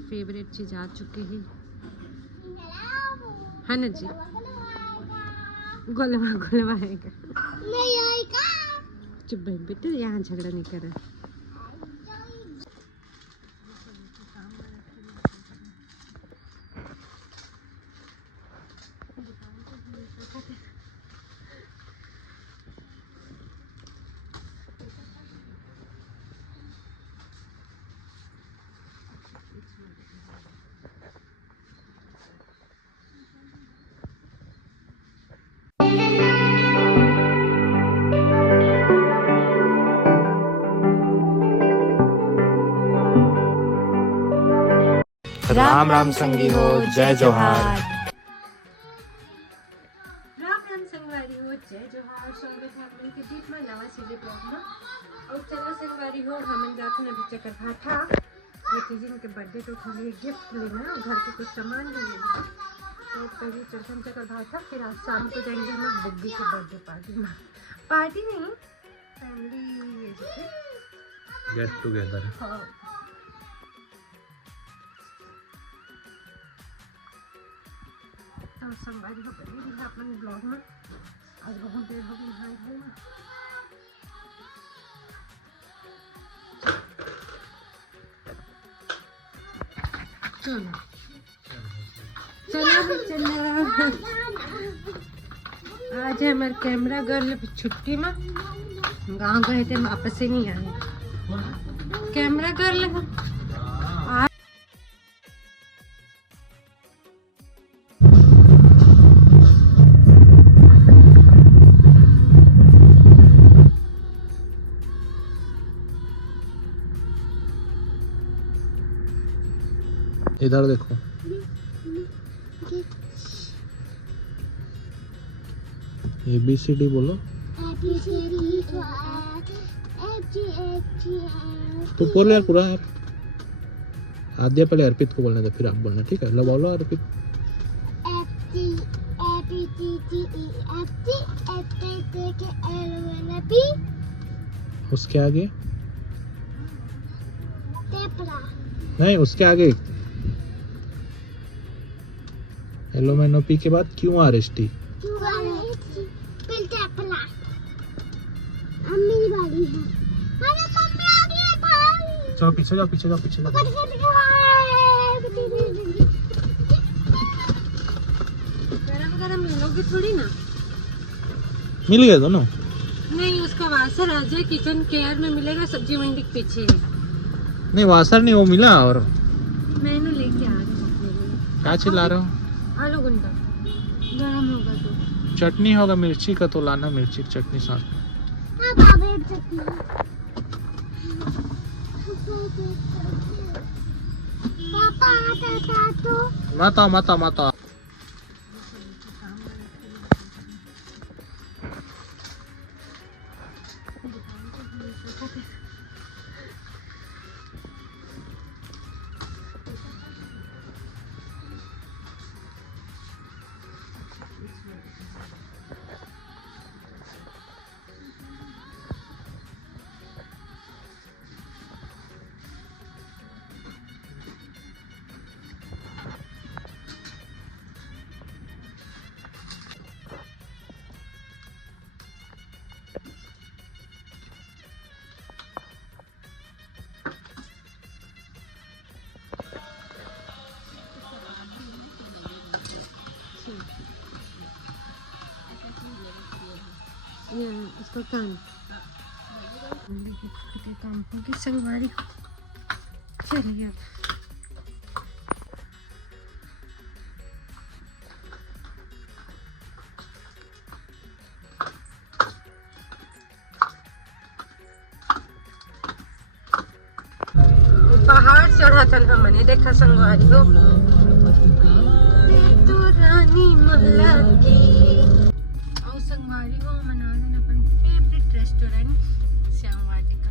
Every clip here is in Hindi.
फेवरेट चीज आ चुकी है ना जी। गोलवा गोलवा आएगा नहीं आएगा। चुप भाई बेटे, यहाँ झगड़ा नहीं कर रहा। राम राम संगी हो, जय जोहार। राम राम संगवारी हो, जय जोहार। स्वागत है आप लोगों के बीच में नवा सीधे ब्लॉग में। और चला संगवारी हो, हम जाते हैं अभी चक्कर भाठा। भतीजी के बर्थडे तो के लिए गिफ्ट लेना और घर के कुछ सामान भी लेना। तो पहले चलते हैं चक्कर भाठा, फिर आज शाम को जाएंगे हम लोग बुग्गी के बर्थडे पार्टी में। पार्टी नहीं, फैमिली गेट टुगेदर। हाँ, तो संगवारी हो बनी रही है अपने ब्लॉग में। आज बहुत देर हो गई नहाए हुए में। चलो चलो भी चलो। आज है हमारे कैमरा गर्ल छुट्टी में, गाँव गए थे, वापस ही नहीं आए। कैमरा गर्ल इधर देखो। ABCD बोलो। तो बोलो यार पूरा यार। आद्या पहले अर्पित को बोलने दे, फिर आप बोलना, ठीक है? लो बोलो अर्पित। उसके आगे नहीं, उसके आगे LMNOP के बाद QRST। चलो पीछे जाओ, पीछे जाओ, पीछे जाओ। मिलोगे थोड़ी ना। मिल गए दोनों? नहीं, उसका वासर अजय किचन केयर में मिलेगा, सब्जी मंडी के पीछे है। नहीं वासर नहीं, वो मिला। और मैंने लेके आ रही। क्या चिल्ला रहे हो? आलू गुंडा गरम होगा तो चटनी होगा, मिर्ची का तो लाना, मिर्ची की चटनी साथ में। माता माता माता। इसको काम की संगवारी चलिए। पहाड़ चढ़ा था हमने, देखा संगवारी हो तो रानी महला की। और संगवारी हो मना लेना अपन फेवरेट रेस्टोरेंट श्याम वाटिका।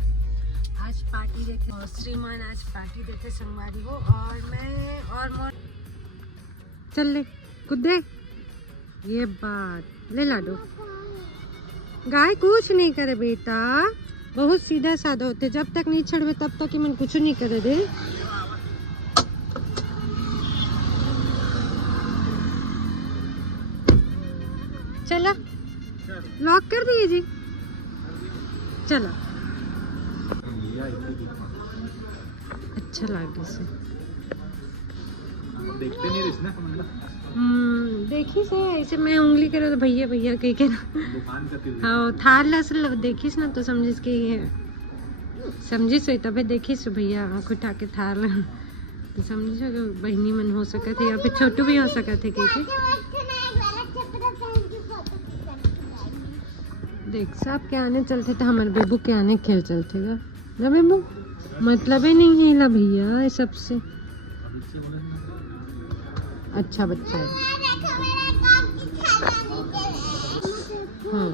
आज पार्टी देखे और श्रीमान आज पार्टी देखे संगवारी हो। और मैं और चल ले कुदे, ये बात ले लाडो। गाय कुछ नहीं करे बेटा, बहुत सीधा साधा होते। जब तक नहीं छड़वे तब तक ही मन कुछ नहीं करे दे। लॉक कर दिए जी। चलो अच्छा लगे से देखते नहीं रही ना देखी से ऐसे मैं उंगली करो तो भैया भैया कह के ना दुकान का हाँ थार लसल देखिस ना तो समझिस कि ये समझिस वही तबे देखिस भैया आँख उठा के थार ला तो समझिस कि बहनी मन हो सका थे या फिर छोटू भी हो सका थे कह देख साहब के आने चलते तो हमारे बेबू के आने खेल चलते गा ना बेबू मतलब ही नहीं है ला भैया ये सबसे अच्छा बच्चा है। हाँ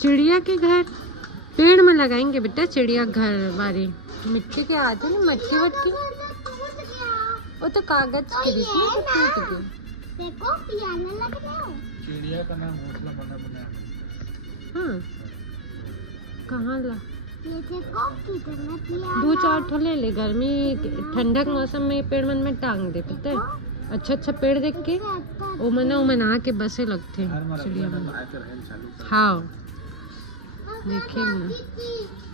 चिड़िया के घर पेड़ में लगाएंगे बेटा चिड़िया घर बारे मिट्टी के आते ना मट्टी वट्टी वो तो कागज के जिसमें तो टूट गए। देखो पियानो लग रहा है। चिड़िया का नाम घोंसला बना हाँ कहाँ ला ये देखो कितना पियानो। 2-4 ठो ले ले गर्मी ठंडक मौसम में पेड़ मन में टांग दे पता है अच्छा अच्छा पेड़ देख के ओ मना के बसे लगते हैं चिड़िया मन। हाँ देखे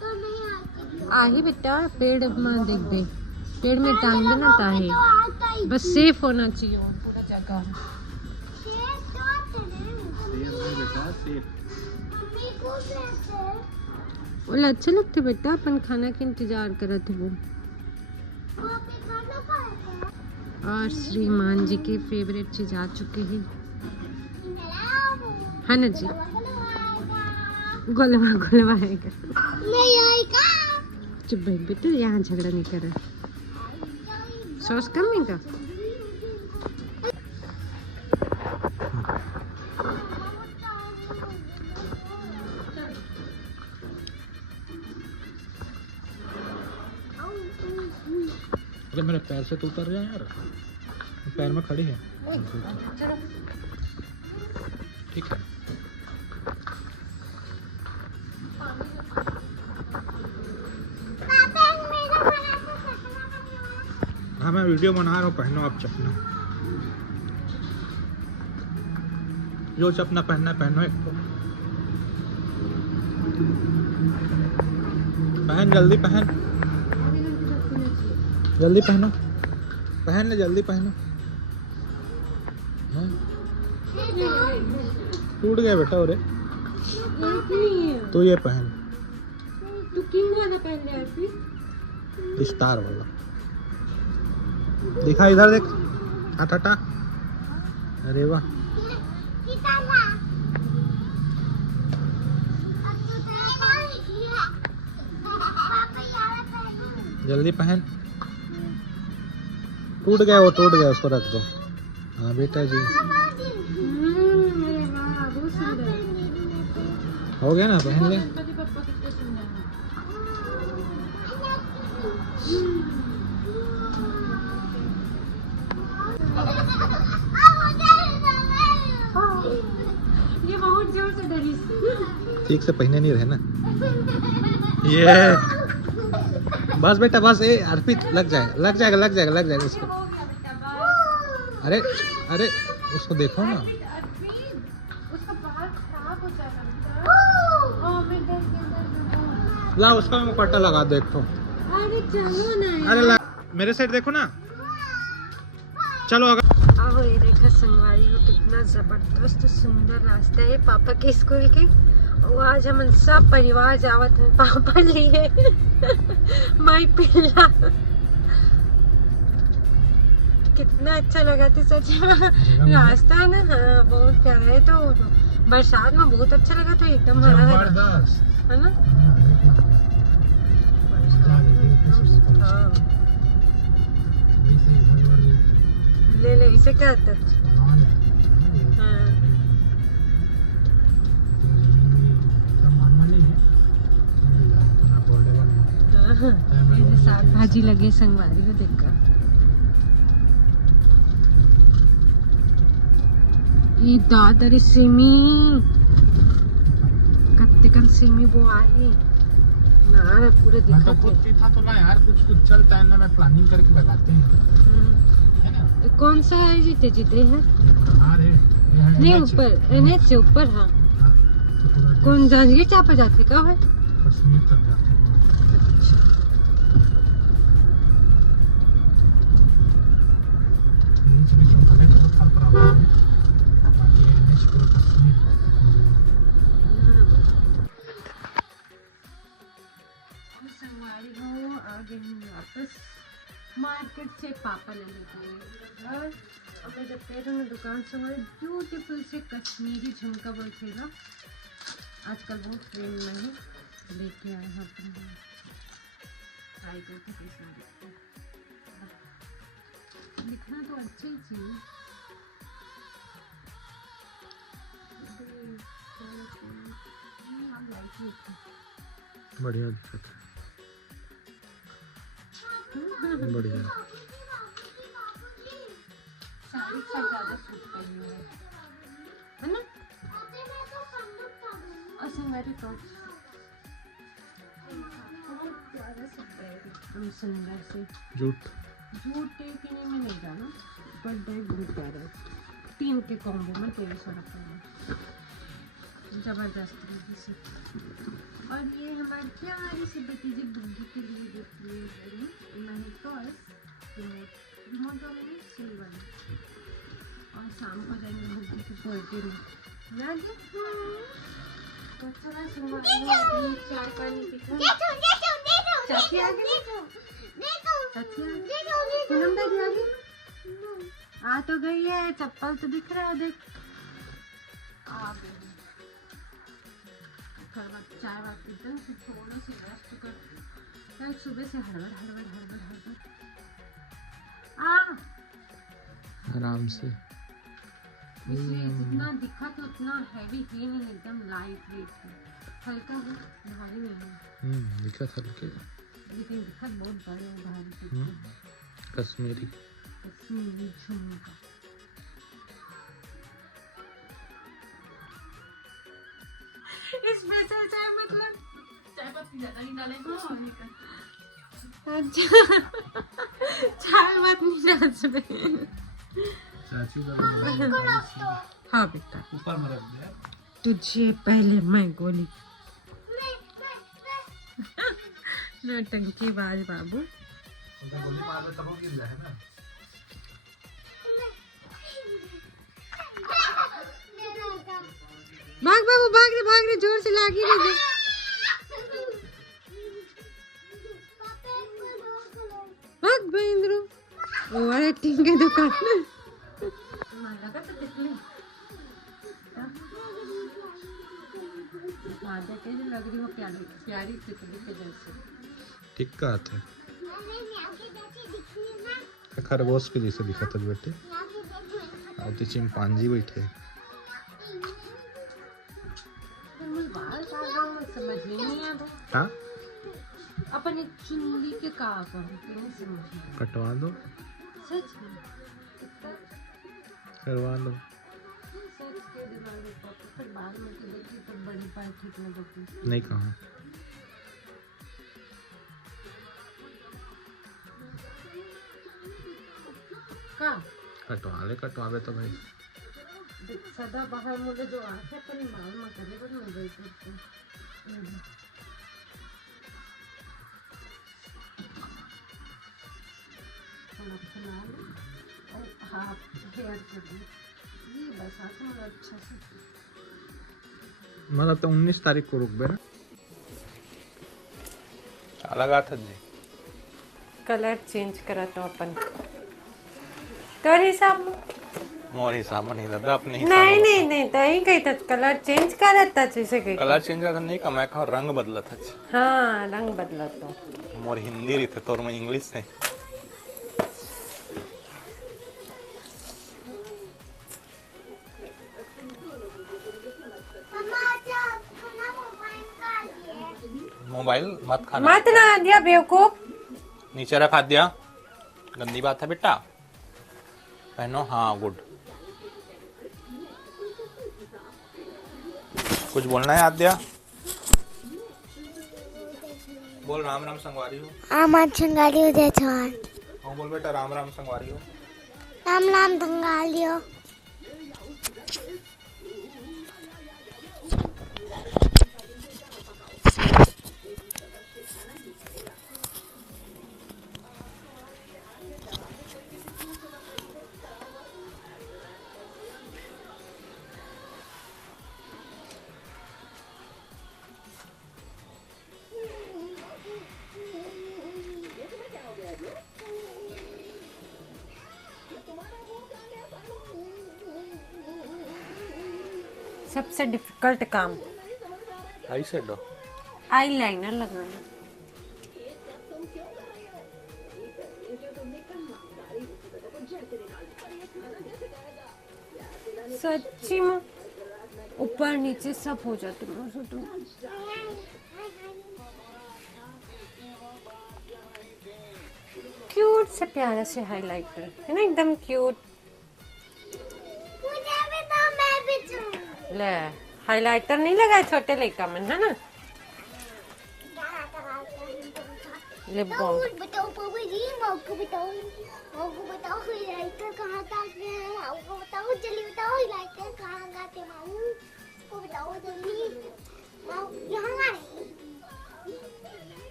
तो नहीं आती। आही बेटा पेड़ में देख दे पेड़ में टांग देना ताही आता ही बस सेफ होना चाहिए और पूरा जगह शेर तो आते हैं। बेटा सेफ मम्मी को कहते हैं। बोला अच्छे लगते बेटा अपन खाना के इंतजार करत वो वो भी खाना खाएगा। और श्रीमान जी के फेवरेट चीज आ चुके हैं है ना जी गोलवा गोलवा आएगा नहीं आएगा। चुप भाई बेटा यहाँ झगड़ा नहीं कर रहा सॉस कम नहीं का अरे मेरे पैर से तो उतर रहा है यार पैर में खड़ी है ठीक है। हाँ मैं वीडियो बना रहा हूँ पहनो आप चपना जो चपना पहनना है पहनो एक तो पहन जल्दी पहन जल्दी पहनो पहन ले जल्दी पहनो हाँ? टूट गया बेटा और तो ये पहन तू किंग वाला पहन ले यार स्टार वाला दिखा इधर देख हट हटा अरे वाह जल्दी पहन टूट गया वो टूट गया उसको रख दो हाँ बेटा जी हो गया ना पहन ले ये बहुत जोर से डरी ठीक से पहने नहीं रहे ना ये बस बेटा बस ये अर्पित लग जाएगा उसको अरे अरे उसको देखो ना ला उसका मुकट्टा लगा दो एक तो अरे चलो ना अरे ला मेरे साइड देखो ना चलो अगर आओ ये देखो संगवारी को कितना जबरदस्त सुंदर रास्ता है पापा के स्कूल के और आज हम सब परिवार जावत हैं पापा लिए माई पिल्ला कितना अच्छा लगा था सच में रास्ता है ना हाँ बहुत प्यारा है तो बरसात में बहुत अच्छा लगा था एकदम हरा हरा है ना हाँ ले ले इसे क्या आता हाँ साग भाजी लगे संगवारी को देखकर ये दादर सिमी कत्ते कल सिमी वो आई ना रे पूरे दिखा था तो ना यार कुछ चलता है ना मैं प्लानिंग करके लगाते हैं है ना कौन सा है जीते जीते हैं अरे नहीं ऊपर एनएच से ऊपर। हाँ कौन जांजगीर चापा जाते का है? कश्मीर तक जाते हैं। संगवारी हो आ गए हम वापस मार्केट से पापा लेने के लिए। अब जब पैरों में दुकान से हमारे ब्यूटीफुल से कश्मीरी झुमका बोलते ना आजकल बहुत ट्रेंड में है, लेके आए हैं अपन ट्राई करके कैसा दिखता है। दिखना तो अच्छा ही चाहिए। बढ़िया दिखता है, बढ़िया। साड़ी से ज़्यादा सूट करनी है ना? और संगवारी टॉप बहुत प्यारा सा बैग एकदम सुंदर से। जूट के लिए मैं नहीं जाना पर बैग बहुत प्यारा है। 3 के कॉम्बो में 2300 रुपये में जबरदस्त तरीके से। और ये हमारी प्यारी सी भतीजी बुग्गी के लिए देती है मैंने टॉयस रिमोट वाले में सिल्वर। और शाम को जाएंगे बुग्गी की बर्थडे में ना जी। तो चला सुनवाई चाय पानी पीकर चाची आ गई। चाची पूनम दादी आ गई। आ तो गई है, चप्पल तो दिख रहा है देख। आ गई चाय वाय पीते हैं, फिर थोड़ा सा रेस्ट कर। कल सुबह से हड़बड़ आराम से। इसलिए जितना दिखा तो उतना हैवी है नहीं, एकदम लाइट वेट है, हल्का है, भारी नहीं है। दिखा था लेकिन दिखा बहुत बड़े और भारी है। कश्मीरी झुमका। स्पेशल चाय मतलब चाय पत्ती ज्यादा नहीं डालें। अच्छा चाय मत नहीं डाल सकते। हाँ बेटा ऊपर में रख दे। तुझे पहले मैं गोली नौटंकी बाज बाबू। गोली मार दे तब गिर जाए ना। भाग बाबू भाग रे जोर से लागी रे। भाग बेंद्रो ओवर एक्टिंग के दुकान में लगा तो दिखली मादा कैसे लग रही हो प्यारी प्यारी तितली के जैसे। ठीक का है खरगोश के जैसे दिखा था बेटे। और तो चिंपांजी बैठे। समझ में नहीं आता। हाँ अपने चुंदी के का नहीं समझ में। कटवा दो। सच में करवा लो। सच के दिमाग में फिर बाद में देखी तो बड़ी बात ठीक नहीं लगती। नहीं कहा का कटवावे तो भाई सदा बाहर मुझे जो आंखें पर माल में करे बस मैं गई तो और हाफ हेयर कर दी ये बस आंखें मुझे अच्छा से। मतलब तो 19 तारीख को रुक बे ना। लगा था जी कलर चेंज करा तो अपन तो हिसाब मोर हिसाब में नहीं दादा अपने हिसाब नहीं नहीं नहीं तो ही कही था कलर चेंज करा था जैसे कही कलर चेंज करता नहीं का मैं का रंग बदला था। हाँ रंग बदला तो मोर हिंदी रही थे तोर में इंग्लिश है। मोबाइल मत खाना मत ना दिया बेवकूफ नीचे रखा दिया गंदी बात है बेटा। पहनो हाँ गुड। कुछ बोलना है आद्या? बोल राम राम संगवारी हो। आमार संगाली हो दे छान। हाँ बोल बेटा राम राम संगवारी हो। राम राम संगाली हो। सबसे डिफिकल्ट काम आई शेडो आईलाइनर लगाना। सच्ची में ऊपर नीचे सब हो जाते हैं तो क्यूट से प्यारा से हाइलाइटर है ना, एकदम क्यूट। ले हाइलाइटर नहीं लगाए छोटे लड़का मन है ना। लिप बाम बताओ पापा जी, आपको बताओ हाइलाइटर कहाँ लगाते हैं, आपको बताओ जल्दी बताओ हाइलाइटर कहाँ लगाते हैं, माऊ को बताओ जल्दी, माऊ यहाँ लगाए।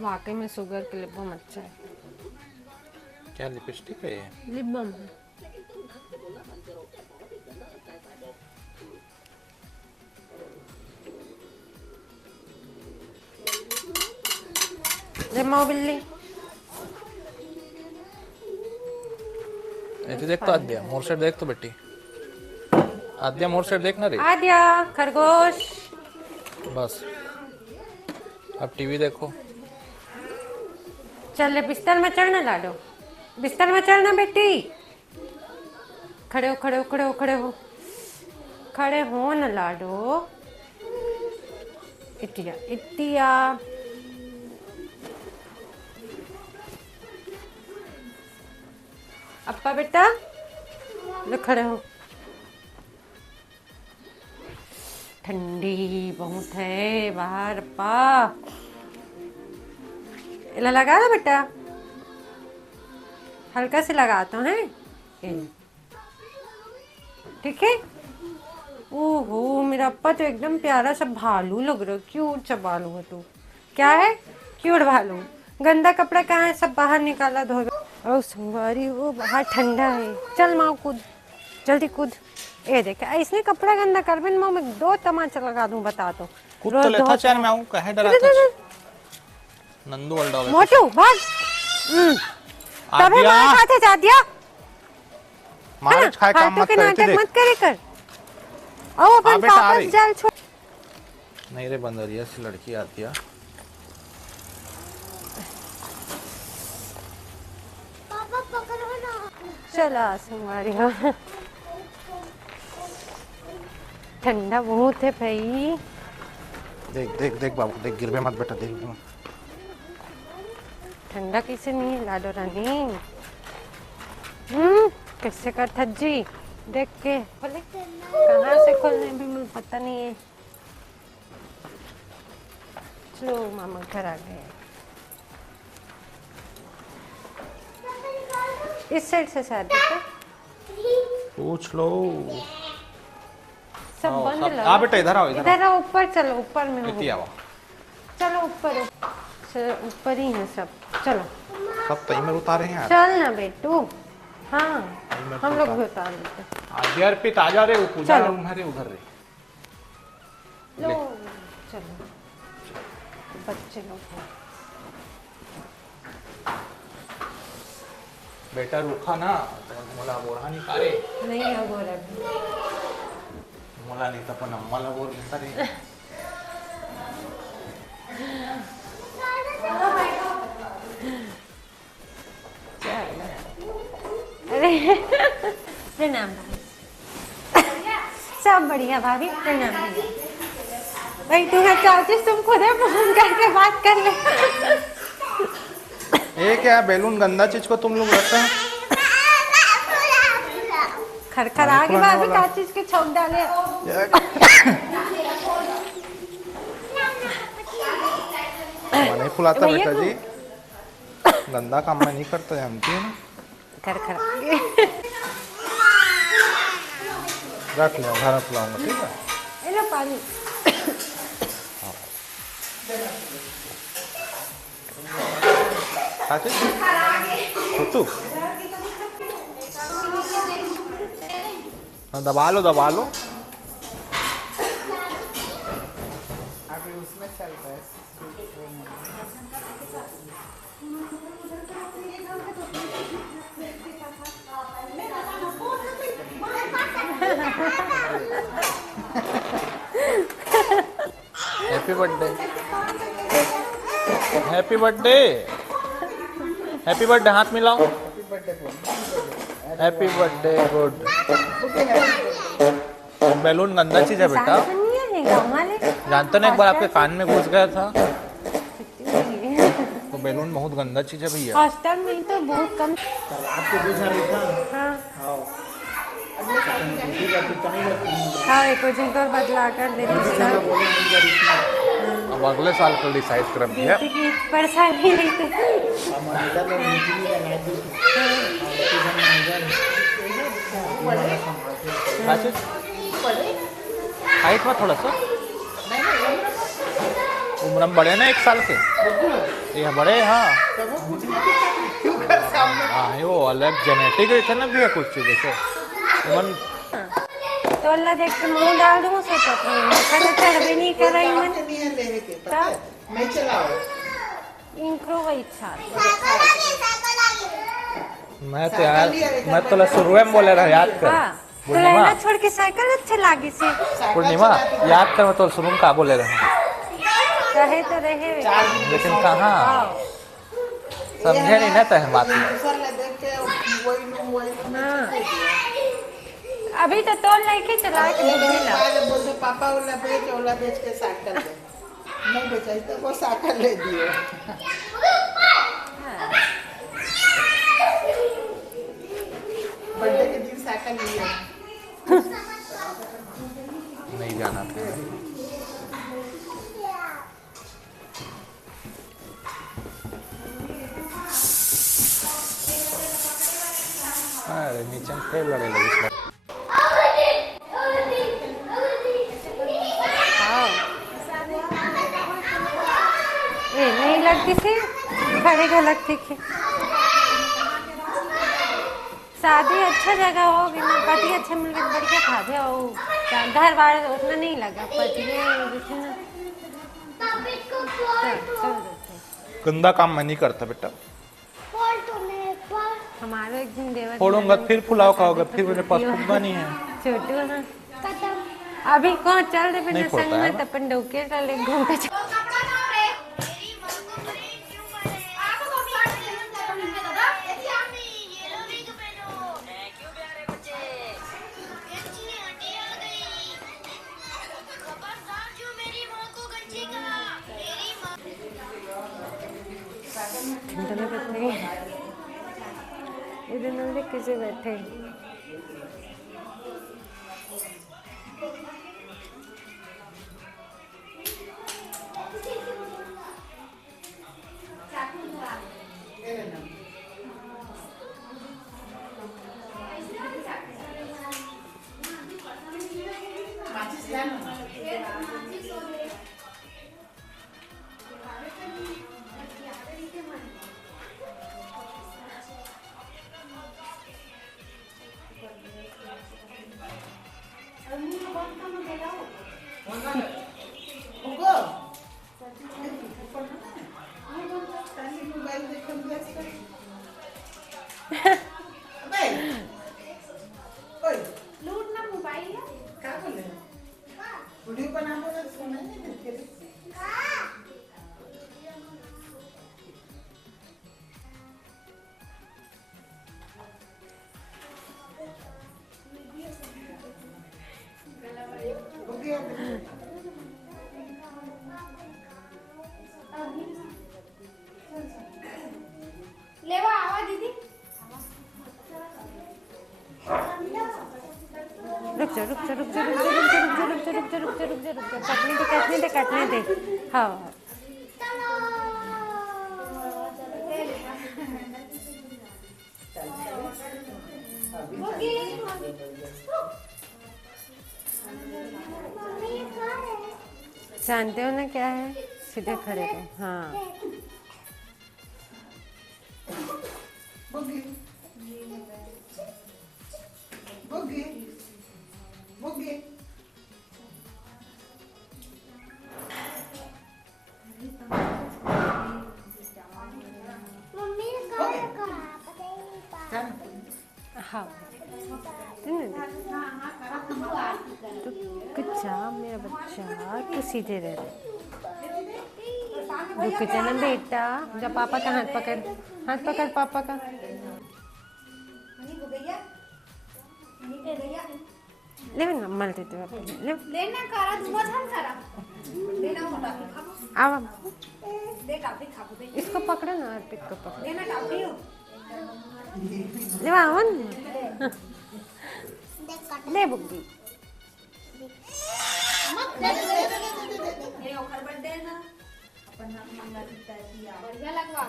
वाकई में शुगर के लिप बाम अच्छा है। क्या लिपस्टिक है ये? लिप बाम है। जमाओ बिल्ली। ऐसे देख तो आद्या, मोर साइड देख तो बेटी। आद्या मोर साइड देखना रे। आद्या खरगोश। बस अब टीवी देखो। चल बिस्तर में चढ़ना लाडो, बिस्तर में चढ़ना बेटी। खड़े हो खड़े हो खड़े हो खड़े हो खड़े हो न लाडो। इटिया इटिया। अप्पा बेटा लो खड़े हो। ठंडी बहुत है बाहर अप्पा। इला लगा ना बेटा, हल्का से लगाता हूँ हैं, ठीक है। ओहो मेरा अप्पा तो एकदम प्यारा सा भालू लग रहा है, क्यूट सा भालू है तू। क्या है? क्यूट भालू। गंदा कपड़ा कहाँ है? सब बाहर निकाला धो। ओ संगवारी वो बाहर ठंडा है। चल माँ कूद, जल्दी कूद। ये देख इसने कपड़ा गंदा कर बिन माँ मैं 2 तमाचा लगा दूँ बता तो। कूद तो लेता चैन में आऊँ कहे डरा नंदू वाला डॉग मोटू भाग। तबे मार खाते जा दिया। मार खाए काम मत कर। नाटक मत करे कर। आओ अपन पापा जाल छोड़। नहीं रे बंदरिया से लड़की आती है। पापा पकड़ो ना। चला संगवारी हो। ठंडा बहुत है भाई। देख देख देख बाबू देख, गिर पे मत बेटा, देख ठंडा कैसे नहीं है लाडो रानी। कैसे कर थज्जी देख के खोले, कहाँ से खोलने भी मुझे पता नहीं है। चलो मामा घर आ गए। इस साइड से शायद पूछ लो। सब बंद लगा। आ बेटा इधर आओ, इधर आओ ऊपर चलो, ऊपर में हो। आओ चलो ऊपर ऊपर ही है सब। चलो सब तई में उतारे हैं यार। चल ना बेटू। हाँ हम लोग भी उतार लेते। आगे अर्पित आ जा रे, वो पूजा रूम है रे उधर रे। लो चलो बच्चे लोग बेटा रुखा ना तो मला बोरा निकाले नहीं है बोरा भी। मला नहीं तो अपन मला बोर घेता रे। अरे प्रणाम भाभी। सब बढ़िया भाभी, प्रणाम भाई। तू है चाहती तुम खुद है फोन करके बात कर ले। ये क्या बैलून गंदा चीज को तुम लोग रखते हैं? खरखरा के भाभी का चीज के छौक डाले। नहीं फुलाता बेटा जी, गंदा काम में नहीं करता जानती है ना। खरखरा रख लो, घर फुलाऊंगा ठीक है। लो पानी। छोटू दबा लो दबा लो। अभी उसमें चल रहा है। Happy birthday, happy birthday, happy birthday, हाथ मिलाओ, हैप्पी बर्थडे, गुड। बैलून गंदा चीज है बेटा, जानते ना, एक बार आपके कान में घुस गया था, तो बैलून बहुत गंदा चीज है भैया। हॉस्टल में तो बहुत कम। हाँ एक वजन तो बदला कर दे अब अगले साल का डिसाइड कर दिया। परेशानी नहीं थी। हाइट में थोड़ा सा उम्र में बड़े ना 1 साल के, ये बड़े। हाँ हाँ वो अलग जेनेटिक रहता ना भैया कुछ चीज़ से तो अल्लाह देख के मुंह डाल दूँ सो तो चढ़ नहीं कर रही मैं चलाओ इनको वही इच्छा। मैं तो शुरू में बोले रहा याद कर। तो रहना छोड़ के साइकिल अच्छे लागे से। पूर्णिमा याद कर, मैं तो शुरू में का बोले रहा रहे तो रहे लेकिन कहाँ समझे नहीं ना तह बात में। अभी तो तोल लेके चला के मिला। बोलते पापा ओला बेच के साइकिल दे, नहीं बेचा तो वो साइकिल ले दिए। बर्थडे के दिन साइकिल लिए नहीं जाना था। अरे नीचे फिर लड़े लगे। नहीं लगती थी खड़े गलत थी। शादी अच्छा जगह होगी ना, पति अच्छे मिल गए बढ़िया खा दे। घर बार उतना नहीं लगा, पति गंदा काम मैं नहीं करता बेटा। हमारा एक दिन देवर फोड़ूंगा फिर फुलाओ खाओगे, फिर मेरे पास फुग्गा नहीं है। छोटू ना अभी कौन चल रहे बिना संग में तपन डोके चले घूम के इधर किसी बैठे कटने दे। हाँ जानते हो ना क्या है, सीधे खड़े थे। हाँ हाँ मेरा बच्चा तू सीधे रह। रुक जा ना बेटा, जब पापा का हाथ पकड़ पापा का। ले ना मल देते ले लेना करा दूंगा हम सारा लेना मोटा आओ दे काफी खाबू दे इसको पकड़ो ना, अर्पित को पकड़ो। लेना काफी हो ले आओ ले बुग्गी। ये ओखर बर्थडे ना अपन नाम मंगा देता है दिया बढ़िया लगवा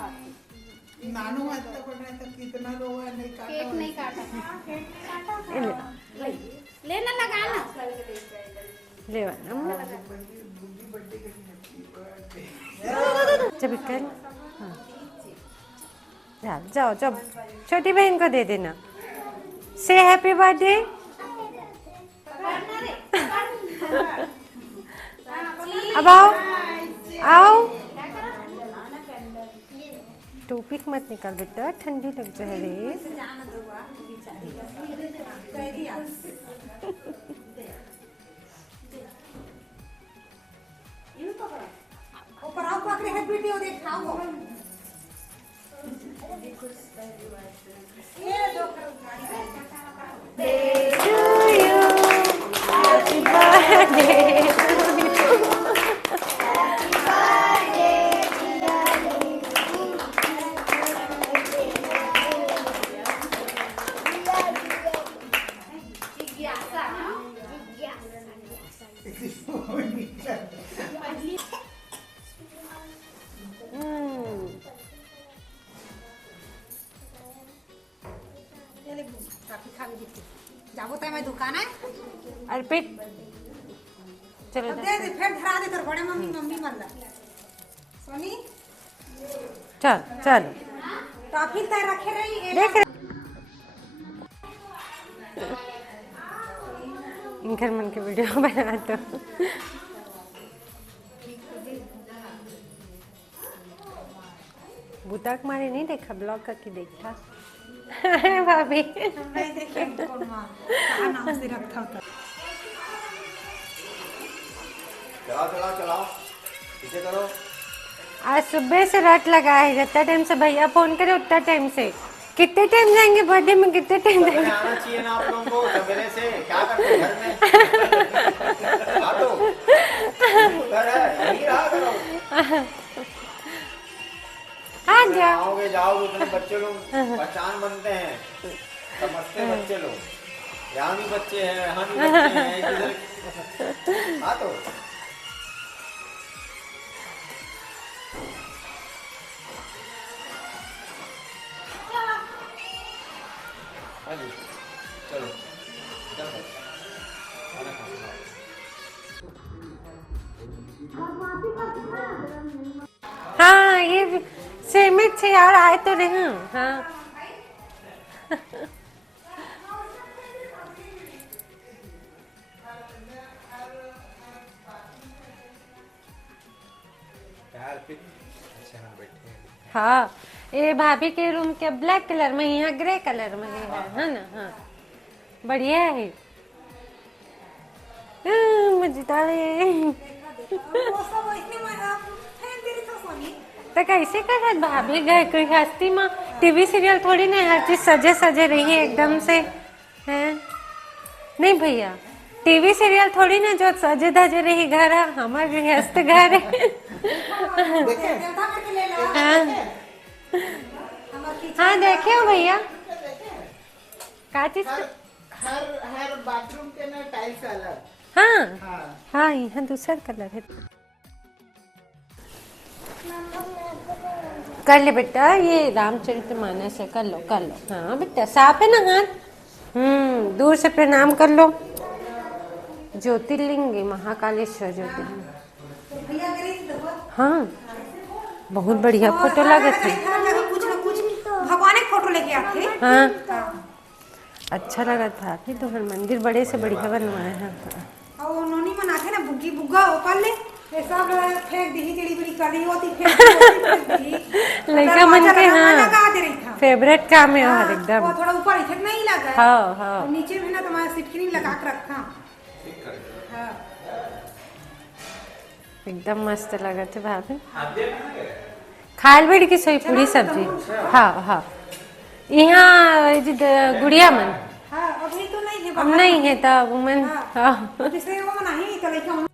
नानू आता पड़ रहा है तो कितना रोआ नहीं काटा केक नहीं काटा ले लेना लगाना ले जब कर हाँ जाओ जब छोटी बहन को दे देना। से हैप्पी बर्थडे। अब आओ टोपी मत निकाल बेटा, ठंडी लग जाए रे। ऊपर आओ पकड़े है वीडियो दिखाओ ये दो जाबो तो मैं दुकान है अर्पित चलो दे दे फिर धरा दे तेरे बड़े मम्मी मन सोनी चल टॉफी तय रखे रही देख इनकर मन के वीडियो बना तो बुताक मारे नहीं देखा, ब्लॉग करके देखा। भाभी नहीं देखे कौन मां कहां नाम से रखा होता चलाओ पीछे करो। आज सुबह से रट लगा है, जितना टाइम से भैया फोन करे उतना टाइम से। कितने टाइम जाएंगे बर्थडे में, कितने टाइम जाएंगे? आना चाहिए ना आप लोगों को सवेरे से। क्या करते घर में? आ तो घर है, यहीं रहा करो। हाँ जाओ आओगे जाओगे अपने बच्चे लोग पहचान बनते हैं, समझते हैं बच्चे लोग। यहाँ भी बच्चे हैं, यहाँ भी बच्चे हैं, इधर। हाँ तो चलो चलो खाना खाओ। हाँ ये सेमित से यार आए तो नहीं। हाँ हाँ ये भाभी के रूम के ब्लैक कलर में, यहाँ ग्रे कलर में है ना। हाँ बढ़िया है, मजेदार है। तो कैसे कर भाभी गए गृहस्थी में टीवी सीरियल थोड़ी ना, हर चीज सजे सजे रही है एकदम से हैं। नहीं भैया टीवी सीरियल थोड़ी ना जो सजे धजे रही घर है, हमारा गृहस्थ घर है। हाँ देखे हो भैया का चीज हर बाथरूम के ना टाइल्स अलग। हाँ हाँ यहाँ दूसरा कलर है। कर ले बेटा, ये रामचरितमानस है, कर लो। हाँ बेटा साफ है ना हाथ। दूर से प्रणाम कर लो। ज्योतिर्लिंग महाकालेश्वर ज्योतिर्लिंग। हाँ बहुत बढ़िया फोटो लगे थे। भगवान एक फोटो लेके आते। हाँ अच्छा लगा था। फिर तो हर मंदिर बड़े से बढ़िया बनवाया है। और उन्होंने मनाते ना बुग्गी बुग्गा ऊपर ले ये सब फेंक दी, चिड़ी बिड़ी कर दी होती फेंक दी। लड़का मन के लगा दे रही था। फेवरेट काम है और एकदम। वो थोड़ा ऊपर इधर नहीं लगा। हाँ हाँ नीचे भी ना तुम्हारा सिटकिनी लगा के रखा। हाँ एकदम मस्त लगा थे भाभी खाल बेड़ की सोई पूरी सब्जी। हाँ हाँ यहाँ गुड़िया मन अभी तो नहीं है, अब नहीं है तब मन। हाँ तीसरे वो नहीं तो लेके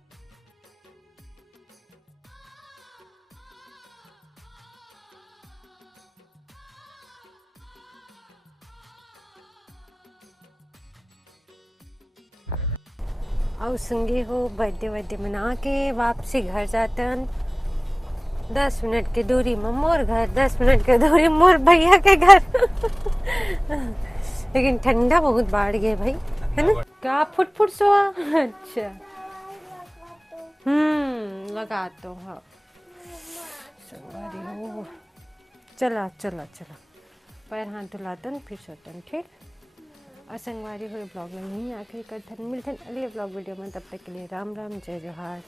और संगे हो बर्थडे मना के वापसी घर जाते हैं। 10 मिनट की दूरी में मोर घर, 10 मिनट की दूरी मोर भैया के घर। लेकिन ठंडा बहुत बढ़ गया भाई, है ना? क्या फुट सोआ? अच्छा लगा तो हाँ संगवारी हो। चला चला चला पैर हाथ धुलातन फिर सोतन, ठीक। और संगवारी हुए ब्लॉग में यहीं आखिर करते मिलते हैं अगले ब्लॉग वीडियो में। तब तक के लिए राम राम जय जोहार।